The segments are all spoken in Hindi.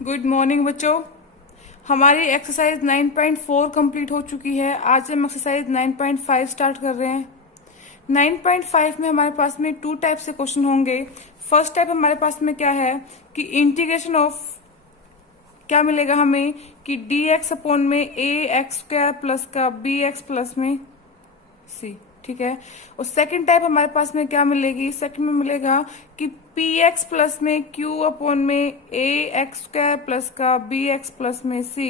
गुड मॉर्निंग बच्चों। हमारी एक्सरसाइज 9.4 कंप्लीट हो चुकी है। आज हम एक्सरसाइज 9.5 स्टार्ट कर रहे हैं। 9.5 में हमारे पास में टू टाइप से क्वेश्चन होंगे। फर्स्ट टाइप हमारे पास में क्या है कि इंटीग्रेशन ऑफ क्या मिलेगा हमें कि डी एक्स अपॉन में ए एक्स स्क्वायर प्लस का बी एक्स प्लस में सी। ठीक है। और सेकंड टाइप हमारे पास में क्या मिलेगी, सेकंड में मिलेगा कि पी एक्स प्लस में क्यू अपॉन में ए एक्स स्क्वायर प्लस का बी एक्स प्लस में सी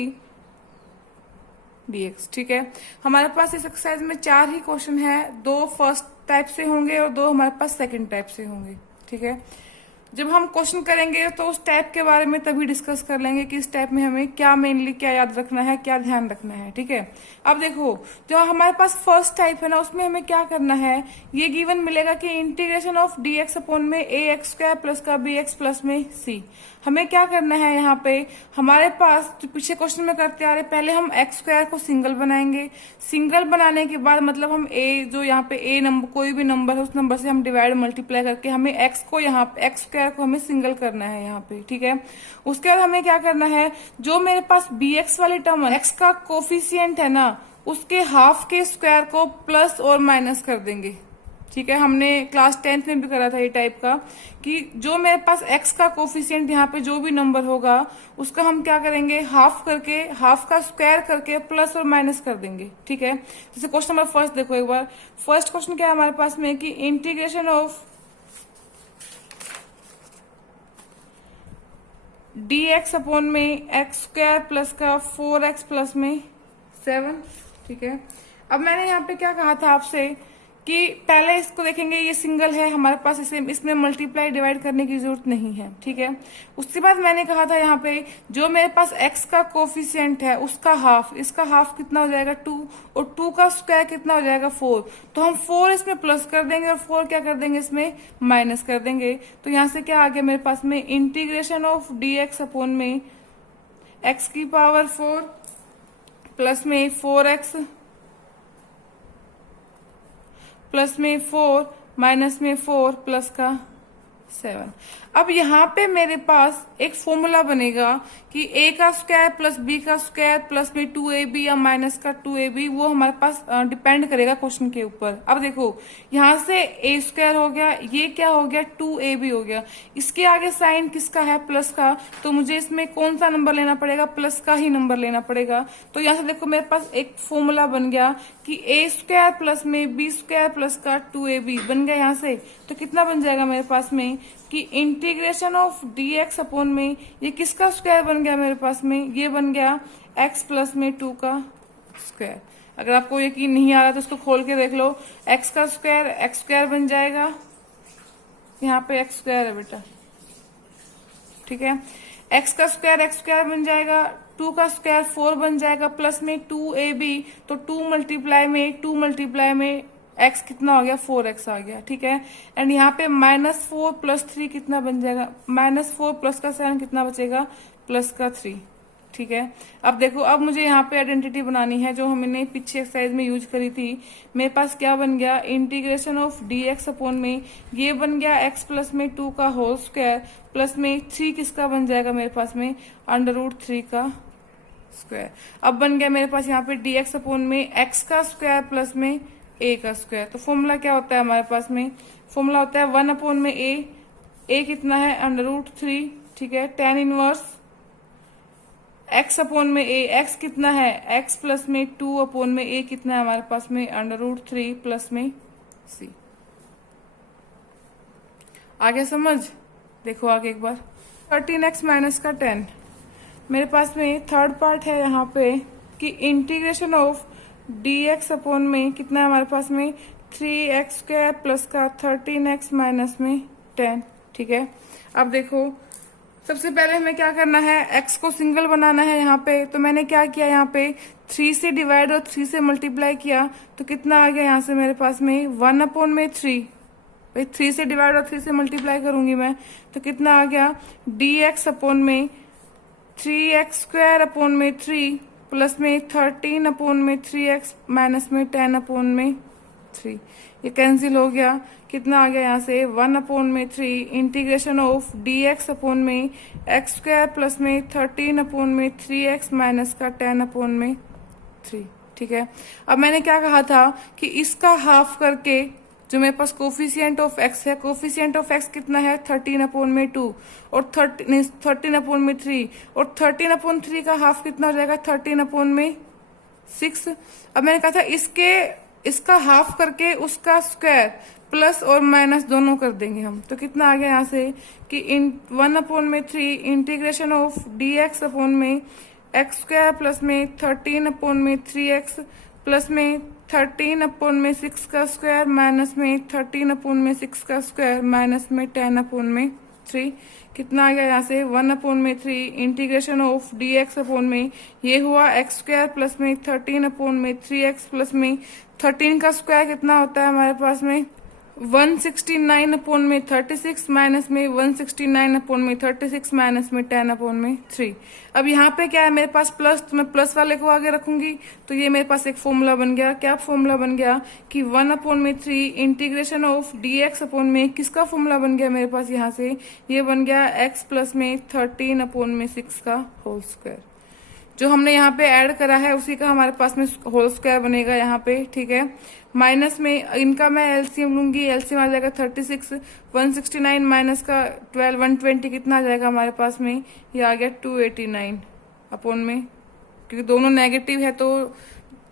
डी एक्स। ठीक है। हमारे पास इस एक्सरसाइज में 4 ही क्वेश्चन है। 2 फर्स्ट टाइप से होंगे और 2 हमारे पास सेकंड टाइप से होंगे। ठीक है। जब हम क्वेश्चन करेंगे तो उस टाइप के बारे में तभी डिस्कस कर लेंगे कि इस टाइप में हमें क्या मेनली क्या याद रखना है, क्या ध्यान रखना है। ठीक है। अब देखो, जो हमारे पास फर्स्ट टाइप है ना, उसमें हमें क्या करना है, ये गिवन मिलेगा कि integration of D x upon में ए एक्स स्क्वायर प्लस का बी एक्स प्लस में सी। हमें क्या करना है, यहाँ पे हमारे पास जो पीछे क्वेश्चन में करते आ रहे, पहले हम एक्स स्क्वायर को सिंगल बनाएंगे। सिंगल बनाने के बाद मतलब हम ए जो यहाँ पे ए नंबर कोई भी नंबर है उस नंबर से हम डिवाइड मल्टीप्लाई करके हमें एक्स को यहाँ एक्स स्क्वायर को हमें सिंगल करना है यहाँ पे। ठीक है। उसके बाद हमें क्या करना है, जो मेरे पास बी एक्स वाली टर्म है, एक्स का कोफिशियंट है ना, उसके हाफ के स्क्वायर को प्लस और माइनस कर देंगे। ठीक है। हमने क्लास 10th में भी करा था ये टाइप का कि जो मेरे पास x का कोफिशिएंट यहाँ पे जो भी नंबर होगा उसका हम क्या करेंगे, हाफ करके हाफ का स्क्वायर करके प्लस और माइनस कर देंगे। ठीक है। जैसे क्वेश्चन नंबर फर्स्ट देखो एक बार। फर्स्ट क्वेश्चन क्या है हमारे पास में कि integration of D x upon में एक्स स्क्वायर प्लस का 4x प्लस में 7। ठीक है। अब मैंने यहाँ पे क्या कहा था आपसे कि पहले इसको देखेंगे, ये सिंगल है हमारे पास, इसे इसमें मल्टीप्लाई डिवाइड करने की जरूरत नहीं है। ठीक है। उसके बाद मैंने कहा था यहाँ पे जो मेरे पास x का कोफिशिएंट है उसका हाफ, इसका हाफ कितना हो जाएगा 2, और 2 का स्क्वायर कितना हो जाएगा 4। तो हम 4 इसमें प्लस कर देंगे और 4 क्या कर देंगे इसमें माइनस कर देंगे। तो यहाँ से क्या आ गया मेरे पास में, integration of D x upon में x की पावर 4 प्लस में 4x प्लस में 4 माइनस में 4 प्लस का 7। अब यहाँ पे मेरे पास एक फॉर्मूला बनेगा कि a का स्क्वायर प्लस b का स्क्वायर प्लस में 2ab या माइनस का 2ab, वो हमारे पास डिपेंड करेगा क्वेश्चन के ऊपर। अब देखो यहाँ से a स्क्वायर हो गया, ये क्या हो गया 2ab हो गया, इसके आगे साइन किसका है प्लस का, तो मुझे इसमें कौन सा नंबर लेना पड़ेगा, प्लस का ही नंबर लेना पड़ेगा। तो यहाँ से देखो मेरे पास एक फॉर्मूला बन गया कि a स्क्वायर प्लस में b स्क्वायर प्लस का 2ab बन गया। यहाँ से तो कितना बन जाएगा मेरे पास में कि integration of D x upon में ये किसका स्क्वायर बन गया मेरे पास में, ये बन गया x प्लस में 2 का स्क्वायर। अगर आपको यकीन नहीं आ रहा तो इसको खोल के देख लो, x का स्क्वायर x स्क्वायर बन जाएगा, यहाँ पे x स्क्वायर है बेटा। ठीक है। x का स्क्वायर x स्क्वायर बन जाएगा, 2 का स्क्वायर 4 बन जाएगा, प्लस में 2ab, तो 2 मल्टीप्लाई में x कितना हो गया 4x आ गया। ठीक है। एंड यहाँ पे -4 प्लस 3 कितना बन जाएगा, -4 प्लस का 7 कितना बचेगा प्लस का 3। ठीक है। अब देखो, अब मुझे यहाँ पे आइडेंटिटी बनानी है जो हमने पीछे एक्सरसाइज में यूज करी थी। मेरे पास क्या बन गया, integration of D x upon में ये बन गया x प्लस में 2 का होल स्क्वायर प्लस में 3 किसका बन जाएगा मेरे पास में √3 का स्क्वायर। अब बन गया मेरे पास यहाँ पे डी एक्स अपॉन में x का स्क्वायर प्लस में a का स्क्वायर। तो फॉर्मूला क्या होता है हमारे पास में, फॉर्मूला होता है 1 अपॉन में a कितना है √3। ठीक है। tan इनवर्स x अपॉन में x कितना है x प्लस में 2 अपॉन में a कितना है हमारे पास में √3 प्लस में c। आगे समझ, देखो आगे एक बार 13x माइनस का 10। मेरे पास में थर्ड पार्ट है यहाँ पे कि integration of D x upon में कितना है हमारे पास में 3x स्क्वायर प्लस का 13x माइनस में 10। ठीक है। अब देखो सबसे पहले हमें क्या करना है, x को सिंगल बनाना है यहाँ पे। तो मैंने क्या किया, यहाँ पे 3 से डिवाइड और 3 से मल्टीप्लाई किया, तो कितना आ गया यहाँ से मेरे पास में 1 अपॉन में 3। भाई 3 से डिवाइड और 3 से मल्टीप्लाई करूंगी मैं, तो कितना आ गया डी एक्स अपॉन में 3x स्क्वायर अपॉन में 3 प्लस में 13 अपॉन में 3x माइनस में 10 अपॉन में 3, ये कैंसिल हो गया। कितना आ गया यहाँ से 1/3 इंटीग्रेशन ऑफ dx अपॉन में एक्स स्क्वायर प्लस में 13/3x माइनस का 10/3। ठीक है, अब मैंने क्या कहा था कि इसका हाफ करके जो मेरे पास कोफिशिएंट ऑफ एक्स है, कोफिशिएंट ऑफ एक्स कितना है 13/2 और 13/3 और 13/3 का हाफ कितना हो जाएगा 13/6। अब मैंने कहा था इसका हाफ करके उसका स्क्वायर प्लस और माइनस दोनों कर देंगे हम, तो कितना आ गया यहाँ से कि 1/3 इंटीग्रेशन ऑफ dx अपॉन में एक्स स्क्वायर प्लस में 13/3x प्लस में 13/6 का स्क्वायर माइनस में 13/6 का स्क्वायर माइनस में 10/3। कितना आ गया यहाँ से 1/3 इंटीग्रेशन ऑफ dx अपॉन में ये हुआ एक्स स्क्वायर प्लस में 13/3x प्लस में 13 का स्क्वायर कितना होता है हमारे पास में 169/36 माइनस में 169/36 माइनस में 10/3। अब यहाँ पे क्या है मेरे पास प्लस, तो मैं प्लस वाले को आगे रखूंगी, तो ये मेरे पास एक फॉर्मूला बन गया। क्या फॉर्मूला बन गया कि 1/3 इंटीग्रेशन ऑफ dx अपॉन में किसका फॉर्मूला बन गया मेरे पास यहाँ से, ये बन गया x प्लस में 13/6 का होल स्क्वायर। जो हमने यहाँ पे ऐड करा है उसी का हमारे पास में होल स्क्वायर बनेगा यहाँ पे। ठीक है, माइनस में इनका मैं एलसीएम लूंगी, एलसीएम आ जाएगा 36, 169 माइनस का 12 120 कितना आ जाएगा हमारे पास में, ये आ गया 289 अपॉन में, क्योंकि दोनों नेगेटिव है तो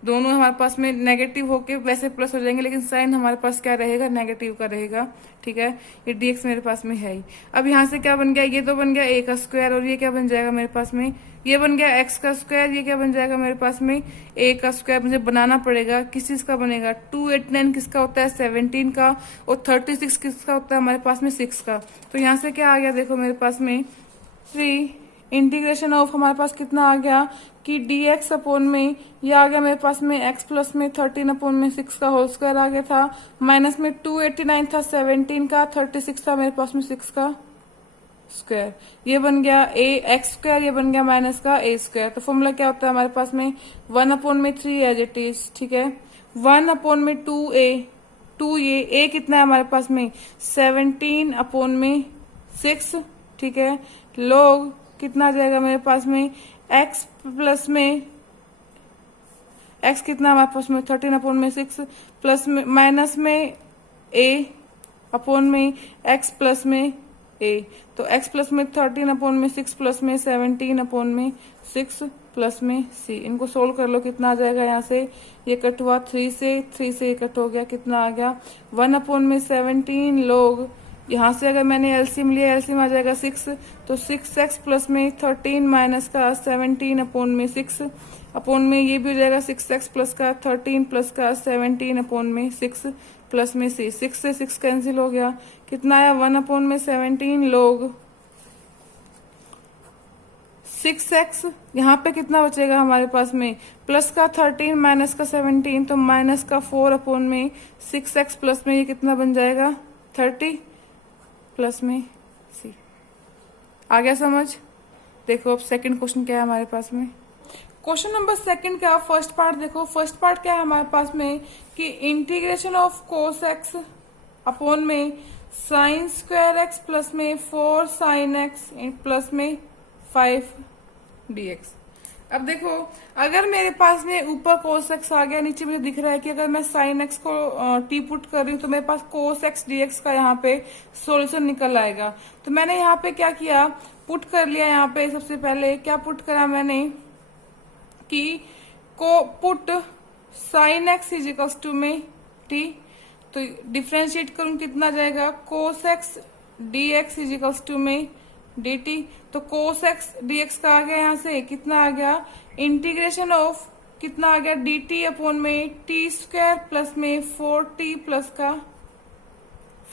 दोनों हमारे पास में नेगेटिव होके वैसे प्लस हो जाएंगे, लेकिन साइन हमारे पास क्या रहेगा नेगेटिव का रहेगा। ठीक है, ये dx मेरे पास में है ही। अब यहाँ से क्या बन गया, ये तो बन गया a का स्क्वायर और ये क्या बन जाएगा मेरे पास में, ये बन गया x का स्क्वायर, ये क्या बन जाएगा मेरे पास में a का स्क्वायर। मुझे बनाना पड़ेगा, किस चीज का बनेगा 289 किसका होता है 17 का और 36 किसका होता है हमारे पास में 6 का। तो यहाँ से क्या आ गया देखो मेरे पास में 3 इंटीग्रेशन ऑफ हमारे पास कितना आ गया कि dx अपॉन में ये आ गया मेरे पास में x प्लस में 13/6 का होल स्क्वायर आ गया था, माइनस में 289 था 17 का, 36 था मेरे पास में 6 का स्क्वायर, ये बन गया a x स्क्वायर, ये बन गया माइनस का a स्क्वायर। तो फॉर्मूला क्या होता है हमारे पास में 1/3 एज इट इज। ठीक है, 1/2a, 2 ये a कितना है हमारे पास में 17/6। ठीक है, log कितना आ जाएगा मेरे पास में x प्लस में x कितना हमारे पास में 13/6 प्लस में माइनस में a अपॉन में x प्लस में a, तो x प्लस में 13/6 प्लस में 17/6 प्लस में c। इनको सोल्व कर लो, कितना आ जाएगा यहाँ से, ये कट हुआ 3 से ये कट हो गया, कितना आ गया 1/17 log, यहाँ से अगर मैंने एलसीएम लिया एलसीएम आ जाएगा 6, तो 6x प्लस में 13 माइनस का 17/6 अपॉन में ये भी हो जाएगा 6x प्लस का 13 प्लस का 17/6 प्लस में c। 6 से 6 कैंसिल हो गया, कितना आया 1/17 log 6x, यहाँ पे कितना बचेगा हमारे पास में प्लस का 13 माइनस का 17, तो माइनस का 4 अपॉन में 6x प्लस में ये कितना बन जाएगा 30 प्लस में c। आ गया समझ। देखो अब सेकंड क्वेश्चन क्या है हमारे पास में, क्वेश्चन नंबर सेकंड का फर्स्ट पार्ट देखो। फर्स्ट पार्ट क्या है हमारे पास में कि integration of cos x upon में साइन स्क्वायर एक्स प्लस में 4 साइन एक्स प्लस में 5 dx। अब देखो अगर मेरे पास में ऊपर कोस एक्स आ गया, नीचे मुझे दिख रहा है कि अगर मैं साइन एक्स को टी पुट कर रही हूँ तो मेरे पास कोस एक्स dx का यहाँ पे सॉल्यूशन निकल आएगा। तो मैंने यहाँ पे क्या किया, पुट कर लिया। यहाँ पे सबसे पहले क्या पुट करा मैंने कि को put sine X is equals to में टी, तो डिफ्रेंशिएट करूँ कितना जाएगा cos X dx is equals to में dt। तो कोस एक्स dx का आ गया यहाँ से कितना आ गया इंटीग्रेशन ऑफ कितना आ गया dt अपॉन में टी स्क्वायर प्लस में 4t प्लस का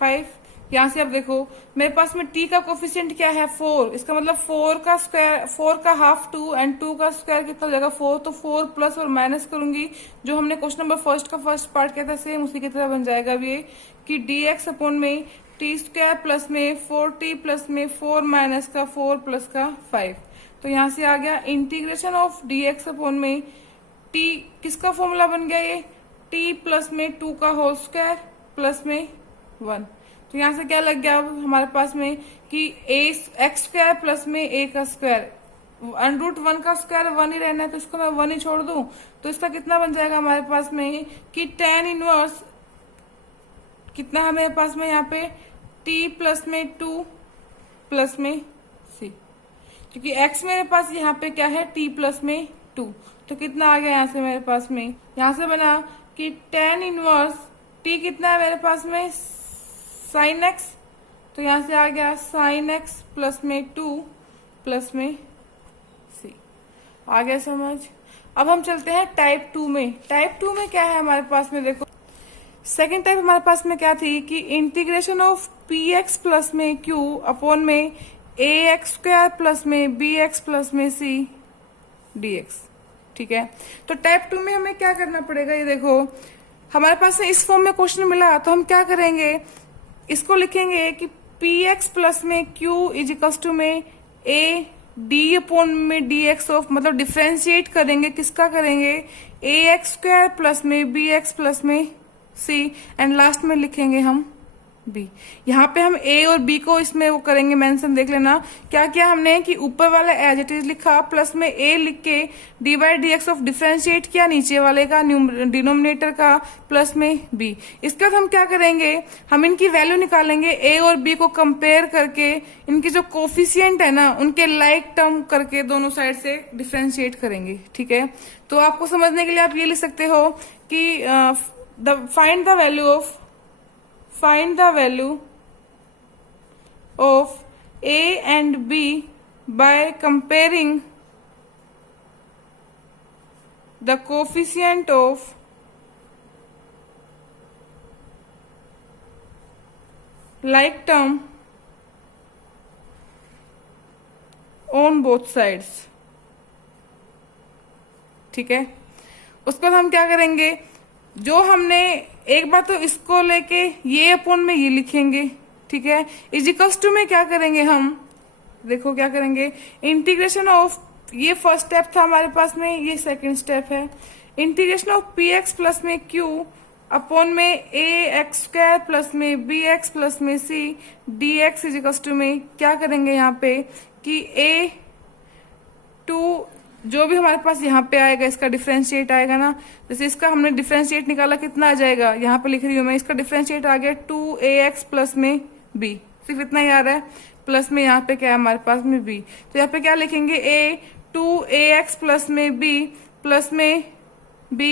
5। यहाँ से अब देखो मेरे पास में t का कोफिशिएंट क्या है 4, इसका मतलब 4 का स्क्वायर 4 का हाफ 2 एंड 2 का स्क्वायर कितना हो जाएगा 4, तो 4 प्लस और माइनस करूंगी जो हमने क्वेश्चन नंबर फर्स्ट का फर्स्ट पार्ट किया था सेम उसी की तरह बन जाएगा अब ये कि dx अपॉन में टी स्क्वायर प्लस में 4t प्लस में 4 माइनस का 4 प्लस का 5। तो यहाँ से आ गया इंटीग्रेशन ऑफ dx अपॉन में t किसका फॉर्मूला बन गया ये टी प्लस में 2 का होल स्क्वायर प्लस में 1। तो यहाँ से क्या लग गया अब हमारे पास में कि एक्स स्क्वायर प्लस में ए का स्क्वायर, √1 का स्क्वायर 1 ही रहना है, तो इसको मैं 1 ही छोड़ दूं तो इसका कितना बन जाएगा हमारे पास में कि tan इनवर्स कितना है मेरे पास में यहाँ पे t प्लस में 2 प्लस में c, क्योंकि x मेरे पास यहाँ पे क्या है t प्लस में 2। तो कितना आ गया यहाँ से मेरे पास में, यहाँ से बना कि tan इनवर्स t कितना है मेरे पास में sin x, तो यहाँ से आ गया sin x प्लस में 2 प्लस में c। आ गया समझ। अब हम चलते हैं टाइप 2 में। टाइप 2 में क्या है हमारे पास में, देखो सेकेंड टाइप हमारे पास में क्या थी कि integration of P X plus में क्यू अपॉन में ए एक्स स्क्वायर प्लस में बी एक्स प्लस में सी डी एक्स। ठीक है, तो टाइप 2 में हमें क्या करना पड़ेगा, ये देखो हमारे पास इस फॉर्म में क्वेश्चन मिला तो हम क्या करेंगे, इसको लिखेंगे कि पी एक्स प्लस में क्यू इज इक्वल्स टू में ए डी अपॉन में डी एक्स ऑफ, मतलब डिफ्रेंशिएट करेंगे, किसका करेंगे, ए एक्स स्क्वायर प्लस में बी एक्स प्लस में सी, एंड लास्ट में लिखेंगे हम b। यहाँ पे हम a और b को इसमें वो करेंगे मेंशन, देख लेना क्या किया हमने कि ऊपर वाला एज इट इज लिखा प्लस में a लिख के d by D x of differentiate किया नीचे वाले का डिनोमिनेटर का प्लस में b। इसके बाद हम क्या करेंगे, हम इनकी वैल्यू निकालेंगे a और b को कंपेयर करके इनकी जो कोफिशियंट है ना उनके लाइक टर्म करके दोनों साइड से डिफ्रेंशिएट करेंगे। ठीक है, तो आपको समझने के लिए आप ये लिख सकते हो कि find the value of a and b by comparing the coefficient of like term on both sides। ठीक है, उसके बाद हम क्या करेंगे, जो हमने एक बार तो इसको लेके ये अपॉन में ये लिखेंगे। ठीक है, इजिकल्स टू में क्या करेंगे हम, देखो क्या करेंगे, इंटीग्रेशन ऑफ, ये फर्स्ट स्टेप था हमारे पास में, ये सेकंड स्टेप है, integration of P X plus में क्यू अपॉन में ए एक्स स्क्वायर प्लस में बी एक्स प्लस में C D X is equals to में क्या करेंगे यहाँ पे कि ए टू जो भी हमारे पास यहाँ पे आएगा इसका डिफरेंशिएट आएगा ना, जैसे इसका हमने डिफरेंशिएट निकाला कितना आ जाएगा, यहाँ पे लिख रही हूँ मैं, इसका डिफरेंशिएट आ गया 2ax प्लस में b, सिर्फ इतना ही आ रहा है, प्लस में यहाँ पे क्या है हमारे पास में b, तो यहाँ पे क्या लिखेंगे a 2ax प्लस में b प्लस में b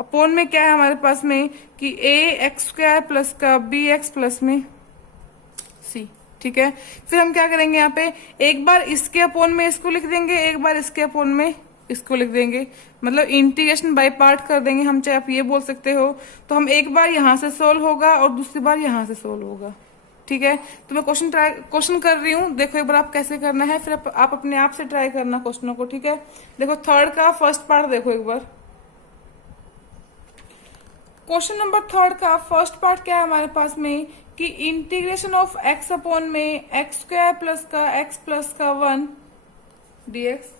अपॉन में क्या है हमारे पास में कि ax स्क्वायर प्लस का bx प्लस में c। ठीक है, फिर हम क्या करेंगे, यहाँ पे एक बार इसके अपोन में इसको लिख देंगे, एक बार इसके अपोन में इसको लिख देंगे, मतलब इंटीग्रेशन बाय पार्ट कर देंगे हम, चाहे आप ये बोल सकते हो। तो हम एक बार यहाँ से सोल्व होगा और दूसरी बार यहाँ से सोल्व होगा। ठीक है, तो मैं क्वेश्चन कर रही हूँ, देखो एक बार आप कैसे करना है, फिर आप अपने आप से ट्राई करना क्वेश्चनों को। ठीक है, देखो थर्ड का फर्स्ट पार्ट देखो एक बार, क्वेश्चन नंबर थर्ड का फर्स्ट पार्ट क्या है हमारे पास में कि इंटीग्रेशन ऑफ x अपॉन में एक्स स्क्वायर प्लस का x प्लस का 1 dx।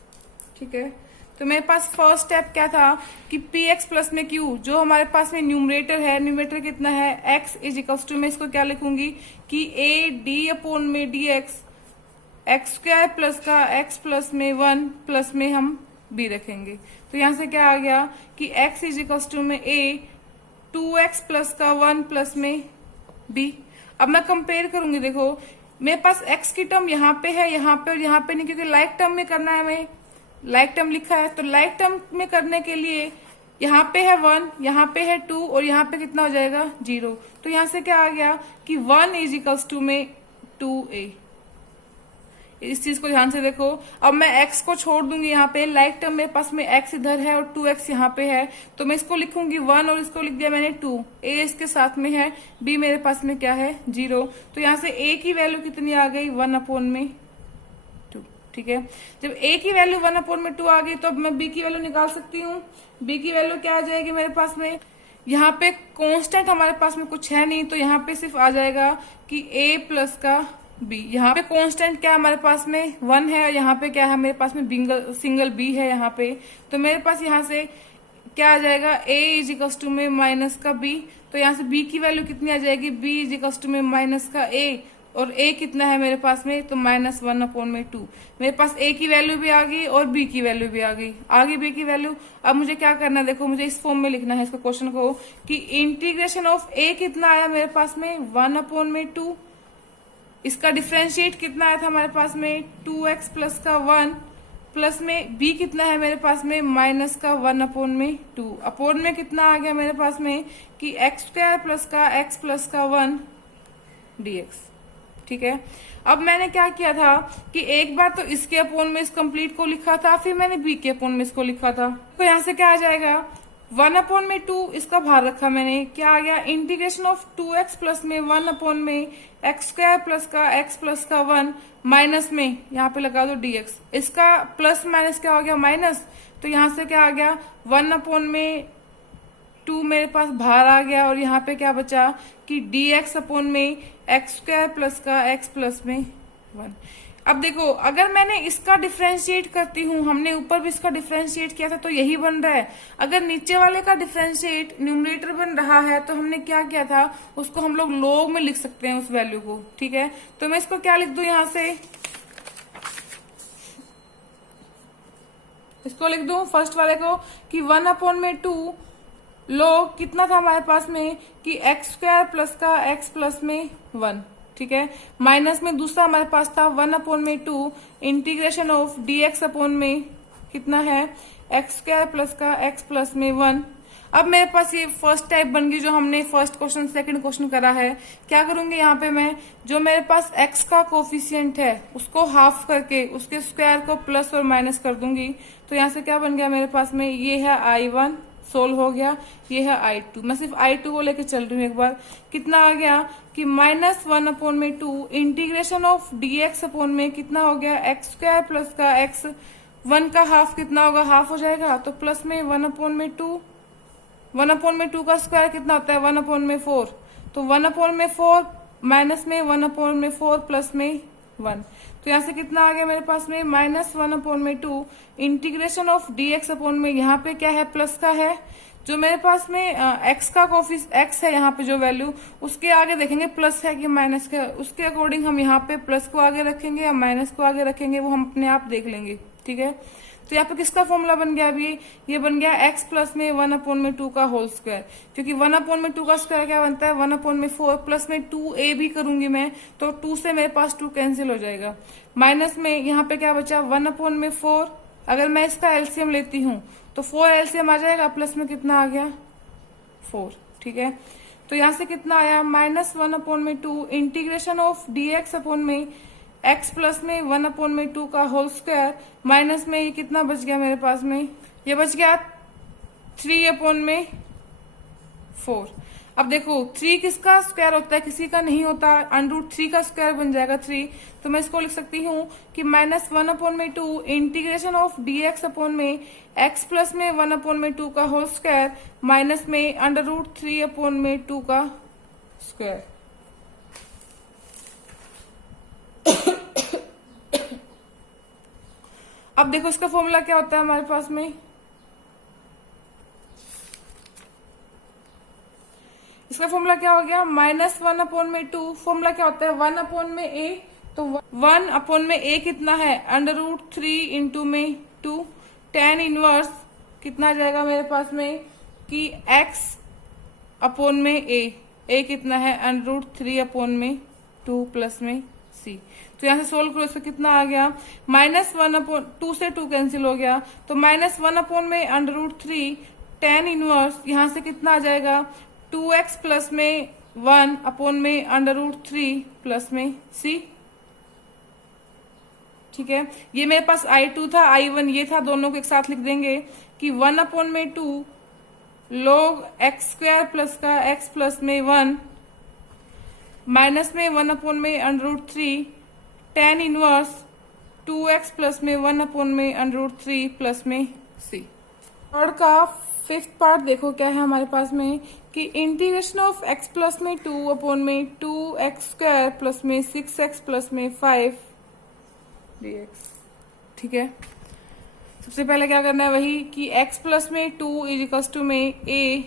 ठीक है, तो मेरे पास फर्स्ट स्टेप क्या था कि px प्लस में q, जो हमारे पास में न्यूमरेटर है, न्यूमरेटर कितना है x इज इक्वल्स टू में इसको क्या लिखूंगी कि a d अपॉन में dx एक्स स्क्वायर प्लस का x प्लस में 1 प्लस में हम b रखेंगे। तो यहां से क्या आ गया कि x इज इक्वल्स टू में a 2x प्लस का 1 प्लस में b। अब मैं कंपेयर करूंगी, देखो मेरे पास x की टर्म यहाँ पे है, यहाँ पे और यहाँ पे नहीं, क्योंकि लाइक टर्म में करना है, हमें लाइक टर्म लिखा है, तो लाइक टर्म में करने के लिए यहाँ पे है 1, यहाँ पे है 2 और यहाँ पे कितना हो जाएगा 0। तो यहाँ से क्या आ गया कि 1 इज इक्वल्स टू में 2a। इस चीज को ध्यान से देखो, अब मैं x को छोड़ दूंगी, यहाँ पे लाइक टर्म मेरे पास में x इधर है और 2x यहाँ पे है, तो मैं इसको लिखूंगी 1 और इसको लिख दिया मैंने 2, a इसके साथ में है, b मेरे पास में क्या है 0। तो यहाँ से a की वैल्यू कितनी आ गई 1 अपॉन में 2। ठीक है, जब a की वैल्यू 1 अपॉन में 2 आ गई तो अब मैं b की वैल्यू निकाल सकती हूँ। b की वैल्यू क्या आ जाएगी मेरे पास में, यहाँ पे कांस्टेंट हमारे पास में कुछ है नहीं, तो यहाँ पे सिर्फ आ जाएगा कि a प्लस का b। यहाँ पे कांस्टेंट क्या हमारे पास में 1 है और यहाँ पे क्या है मेरे पास में सिंगल b है यहाँ पे। तो मेरे पास यहाँ से क्या आ जाएगा, a इज इक्वल्स टू में माइनस का b, तो यहाँ से b की वैल्यू कितनी आ जाएगी, b इज इक्वल्स टू में माइनस का a, और a कितना है मेरे पास में, तो -1/2। मेरे पास a की वैल्यू भी आ गई और b की वैल्यू भी आ गई b की वैल्यू। अब मुझे क्या करना है, देखो मुझे इस फॉर्म में लिखना है इसको क्वेश्चन को, कि इंटीग्रेशन ऑफ a कितना आया मेरे पास में 1/2, इसका डिफरेंशिएट कितना आया था हमारे पास में 2x प्लस का 1, प्लस में b कितना है मेरे पास में माइनस का 1/2, अपोन में कितना आ गया मेरे पास में कि x² प्लस का x प्लस का 1 dx। ठीक है, अब मैंने क्या किया था कि एक बार तो इसके अपोन में इस कंप्लीट को लिखा था, फिर मैंने b के अपोन में इसको लिखा था, तो यहाँ से क्या आ जाएगा 1/2, इसका भार रखा मैंने, क्या आ गया इंटीग्रेशन ऑफ 2x प्लस में 1/में x² प्लस का x प्लस का 1 माइनस में यहाँ पे लगा दो dx, इसका प्लस माइनस क्या हो गया माइनस, तो यहाँ से क्या आ गया 1/2 मेरे पास बाहर आ गया, और यहाँ पे क्या बचा कि dx अपोन में x² प्लस का x प्लस में 1। अब देखो अगर मैंने इसका डिफरेंशिएट करती हूँ, हमने ऊपर भी इसका डिफरेंशिएट किया था तो यही बन रहा है, अगर नीचे वाले का डिफरेंशिएट न्यूमरेटर बन रहा है तो हमने क्या किया था, उसको हम लोग log में लिख सकते हैं उस वैल्यू को। ठीक है, तो मैं इसको क्या लिख दूं, यहाँ से इसको लिख दूं फर्स्ट वाले को कि 1/2 log कितना था हमारे पास में कि x² प्लस का x प्लस में 1। ठीक है, माइनस में दूसरा हमारे पास था 1/2 इंटीग्रेशन ऑफ dx अपोन में कितना है x² प्लस का x प्लस में 1। अब मेरे पास ये फर्स्ट टाइप बन गई जो हमने फर्स्ट क्वेश्चन सेकंड क्वेश्चन करा है। क्या करूंगी यहाँ पे मैं, जो मेरे पास x का कोफिशिएंट है उसको हाफ करके उसके स्क्वायर को प्लस और माइनस कर दूंगी, तो यहाँ से क्या बन गया मेरे पास में, ये है I1 सोल्व हो गया, ये है I2, मैं सिर्फ I2 को लेके चल रही हूँ एक बार, कितना आ गया कि -1/2 इंटीग्रेशन ऑफ dx अपोन में कितना हो गया x² प्लस का x, 1 का हाफ कितना होगा, हाफ हो जाएगा, तो प्लस में 1/2, 1/2 का स्क्वायर कितना होता है 1/4, तो 1/4 माइनस में 1/4 प्लस में 1, तो यहाँ से कितना आ गया मेरे पास में -1/2 इंटीग्रेशन ऑफ dx अपोन में, यहाँ पे क्या है प्लस का है, जो मेरे पास में x का कॉफिस x है यहाँ पे जो वैल्यू, उसके आगे देखेंगे प्लस है कि माइनस का, उसके अकॉर्डिंग हम यहाँ पे प्लस को आगे रखेंगे या माइनस को आगे रखेंगे वो हम अपने आप देख लेंगे। ठीक है, तो यहाँ पे किसका फॉर्मूला बन गया अभी, ये बन गया x प्लस में 1/2 का होल स्क्वायर, क्योंकि 1/2 का स्क्वायर क्या बनता है 1/4 प्लस में 2a भी करूंगी मैं तो 2 से मेरे पास 2 कैंसिल हो जाएगा, माइनस में यहाँ पे क्या बचा 1/4, अगर मैं इसका एलसीएम लेती हूँ तो 4 एलसीएम आ जाएगा, प्लस में कितना आ गया 4। ठीक है, तो यहाँ से कितना आया -1/2 इंटीग्रेशन ऑफ dx अपोन में x प्लस में 1/2 का होल स्क्वायर, माइनस में ये कितना बच गया मेरे पास में, ये बच गया 3/4। अब देखो 3 किसका स्क्वायर होता है, किसी का नहीं होता, √3 का स्क्वायर बन जाएगा 3, तो मैं इसको लिख सकती हूँ कि -1/2 इंटीग्रेशन ऑफ dx अपोन में x प्लस में 1/2 का होल स्क्वायर, माइनस में √3/2 का स्क्वायर। अब देखो इसका फॉर्मूला क्या होता है हमारे पास में, इसका फॉर्मूला क्या हो गया -1/2, फॉर्मूला क्या होता है 1/a, तो 1/a कितना है √3 इंटू में 2, tan इनवर्स कितना आ जाएगा मेरे पास में कि x अपोन में a कितना है √3/2 प्लस में c, तो यहाँ से सोल्व करो, इसमें कितना आ गया -1/2 से 2 कैंसिल हो गया, तो -1/√3 tan इनवर्स यहाँ से कितना आ जाएगा 2x प्लस में 1 अपोन में √3 प्लस में c। ठीक है, ये मेरे पास I2 था, I1 ये था, दोनों को एक साथ लिख देंगे कि 1/2 log x² प्लस का x प्लस में 1 माइनस में 1/√3 tan इनवर्स 2x प्लस में 1/√3 प्लस में c। थर्ड का फिफ्थ पार्ट देखो क्या है हमारे पास में कि इंटीग्रेशन ऑफ x प्लस में 2 अपोन में 2x² प्लस में 6x प्लस में 5 dx। ठीक है, सबसे पहले क्या करना है वही कि x प्लस में 2 इज इक्वल्स टू में a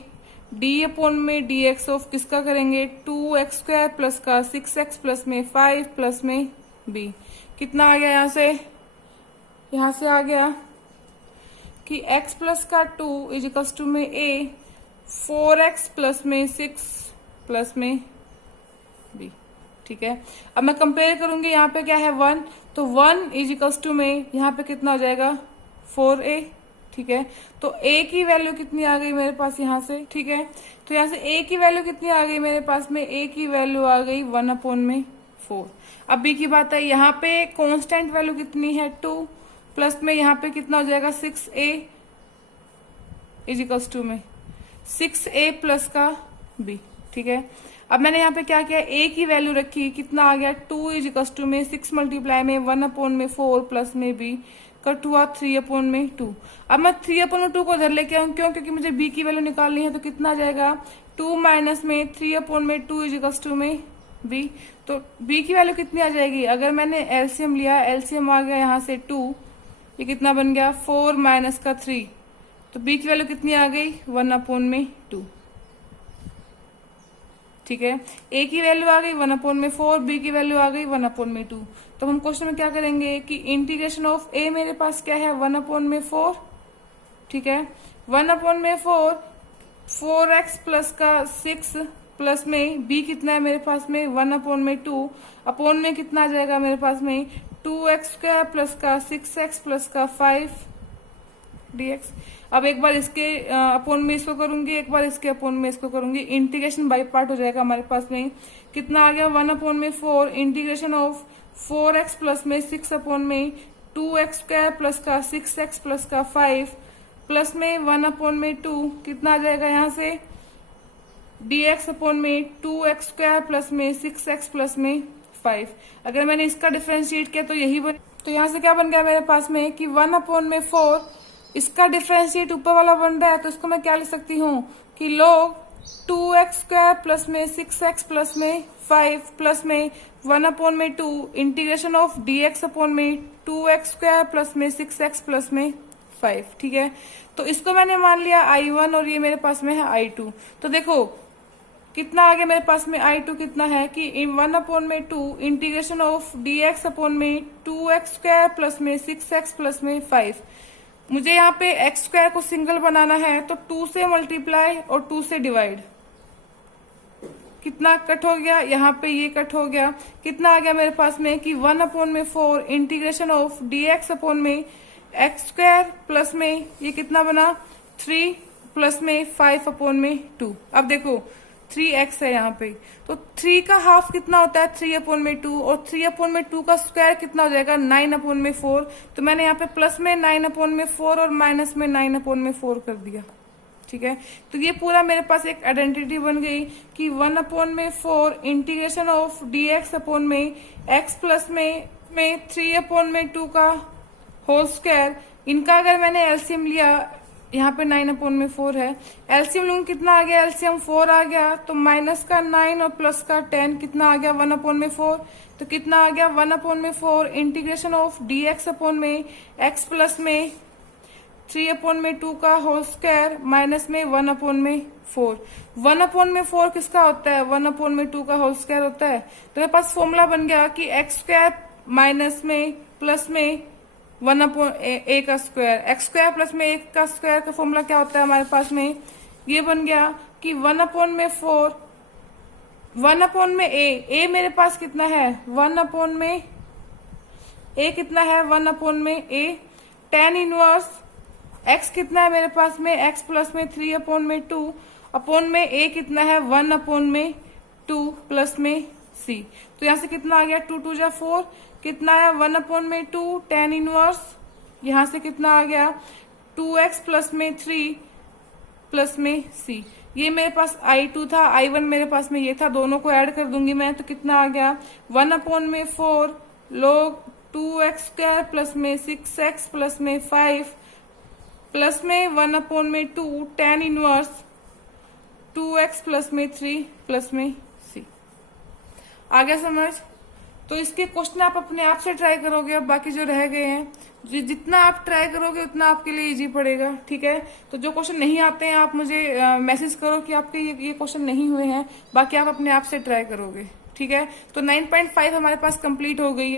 डी अपॉन में dx ऑफ किसका करेंगे 2x² प्लस का 6x प्लस में 5 प्लस में b। कितना आ गया यहाँ से आ गया कि x प्लस का 2 इज इक्वल्स टू में a 4x प्लस में 6 प्लस में b। ठीक है, अब मैं कंपेयर करूंगी, यहाँ पे क्या है 1, तो 1 इज इक्वल्स टू में यहाँ पे कितना हो जाएगा 4a। ठीक है, तो a की वैल्यू कितनी आ गई मेरे पास यहाँ से। ठीक है, तो यहाँ से a की वैल्यू कितनी आ गई मेरे पास में, a की वैल्यू आ गई 1 अपॉन में 4। अब b की बात है, यहाँ पे कांस्टेंट वैल्यू कितनी है 2, प्लस में यहाँ पे कितना हो जाएगा 6a इज इक्वल्स टू में 6a प्लस का b। ठीक है, अब मैंने यहाँ पे क्या किया, a की वैल्यू रखी, कितना आ गया 2 इज इक्वल्स टू में 6 मल्टीप्लाई में 1 अपॉन में 4 प्लस में b कट हुआ 3 अपॉन में 2। अब मैं 3 अपॉन में 2 को उधर लेके आऊं, क्यों, क्योंकि मुझे b की वैल्यू निकालनी है। तो कितना आ जाएगा 2 माइनस में 3 अपॉन में 2 इज इक्वल्स टू में b। तो b की वैल्यू कितनी आ जाएगी, अगर मैंने एलसीएम लिया, एलसीएम आ गया यहाँ से 2, ये कितना बन गया 4 माइनस का 3, तो b की वैल्यू कितनी आ गई 1 अपॉन में 2। ठीक है, a की वैल्यू आ गई 1 अपॉन में 4, b की वैल्यू आ गई 1 अपॉन में 2। तो हम क्वेश्चन में क्या करेंगे कि इंटीग्रेशन ऑफ a मेरे पास क्या है 1 अपॉन में 4। ठीक है, 1 अपॉन में 4, 4x प्लस का 6 प्लस में b कितना है मेरे पास में 1 अपॉन में 2, अपॉन में कितना आ जाएगा मेरे पास में 2x² प्लस का 6x प्लस का 5 dx। अब एक बार इसके अपॉन में इसको करूंगी, एक बार इसके अपॉन में इसको करूंगी, इंटीग्रेशन बाय पार्ट हो जाएगा हमारे पास में। कितना आ गया 1 अपॉन में 4 इंटीग्रेशन ऑफ 4x प्लस में 6 अपॉन में 2x² प्लस का 6x प्लस का 5 प्लस में 1 अपॉन में 2, कितना आ जाएगा यहाँ से dx अपॉन में 2x² प्लस में 6x प्लस में 5। अगर मैंने इसका डिफरेंशिएट किया तो यही बन, तो यहाँ से क्या बन गया मेरे पास में कि 1 अपॉन में 4, इसका डिफरेंशिएट ऊपर वाला बन रहा है, तो इसको मैं क्या लिख सकती हूँ कि log 2x² प्लस में 6x प्लस में 5 प्लस में 1 अपॉन में 2 इंटीग्रेशन ऑफ dx अपॉन में 2x² प्लस में 6x प्लस में 5। ठीक है, तो इसको मैंने मान लिया I1 और ये मेरे पास में है I2। तो देखो कितना आ गया मेरे पास में I2 कितना है कि 1 अपॉन में 2 इंटीग्रेशन ऑफ dx अपॉन में 2x² प्लस में 6x प्लस में 5। मुझे यहाँ पे x² को सिंगल बनाना है, तो 2 से मल्टीप्लाई और 2 से डिवाइड, कितना कट हो गया, यहाँ पे ये कट हो गया। कितना आ गया मेरे पास में कि 1 अपॉन में 4 इंटीग्रेशन ऑफ dx अपॉन में x² प्लस में ये कितना बना 3 प्लस में 5 अपॉन में 2। अब देखो 3x है यहाँ पे, तो 3 का हाफ कितना होता है 3 अपॉन में 2, और 3 अपॉन में 2 का स्क्वायर कितना हो जाएगा 9 अपॉन में 4। तो मैंने यहाँ पे प्लस में 9 अपॉन में 4 और माइनस में 9 अपॉन में 4 कर दिया। ठीक है, तो ये पूरा मेरे पास एक आइडेंटिटी बन गई कि 1 अपॉन में 4 इंटीग्रेशन ऑफ dx अपॉन में x प्लस में 3 अपॉन में 2 का होल स्क्वायर। इनका अगर मैंने एलसीएम लिया, यहाँ पे 9 अपॉन में 4 है, एलसीएम लूंगी, कितना आ गया एलसीएम 4 आ गया, तो माइनस का 9 और प्लस का 10 कितना आ गया 1 अपॉन में 4। तो कितना आ गया 1 अपॉन में 4 इंटीग्रेशन ऑफ dx अपॉन में x प्लस में 3 अपॉन में 2 का होल स्क्वायर माइनस में 1 अपॉन में 4। 1 अपॉन में 4 किसका होता है 1 अपॉन में 2 का होल स्क्वायर होता है। तो मेरे पास फॉर्मूला बन गया कि x² माइनस में प्लस में 1 अपॉन a का स्क्वायर, x² प्लस में 1 का स्क्वायर का फॉर्मूला क्या होता है हमारे पास में, ये बन गया कि 1 अपॉन में 4 1 अपॉन में a मेरे पास कितना है 1 अपॉन में a कितना है 1 अपॉन में a tan इनवर्स x कितना है मेरे पास में x प्लस में 3 अपॉन में 2 अपॉन में a कितना है 1 अपॉन में 2 प्लस में c। तो यहाँ से कितना आ गया 2 2 जा 4, कितना है 1 अपॉन में 2 tan इनवर्स, यहाँ से कितना आ गया 2x प्लस में 3 प्लस में c। ये मेरे पास I2 था, I1 मेरे पास में ये था, दोनों को ऐड कर दूंगी मैं, तो कितना आ गया 1 अपॉन में 4 log 2x² प्लस में 6x प्लस में 5 प्लस में 1 अपॉन में 2 tan इनवर्स 2x प्लस में 3 प्लस में c। आ गया समझ। तो इसके क्वेश्चन आप अपने आप से ट्राई करोगे। अब बाकी जो रह गए हैं, जितना आप ट्राई करोगे उतना आपके लिए इजी पड़ेगा, ठीक है। तो जो क्वेश्चन नहीं आते हैं आप मुझे मैसेज करो कि आपके ये क्वेश्चन नहीं हुए हैं, बाकी आप अपने आप से ट्राई करोगे, ठीक है। तो 9.5 हमारे पास कंप्लीट हो गई है।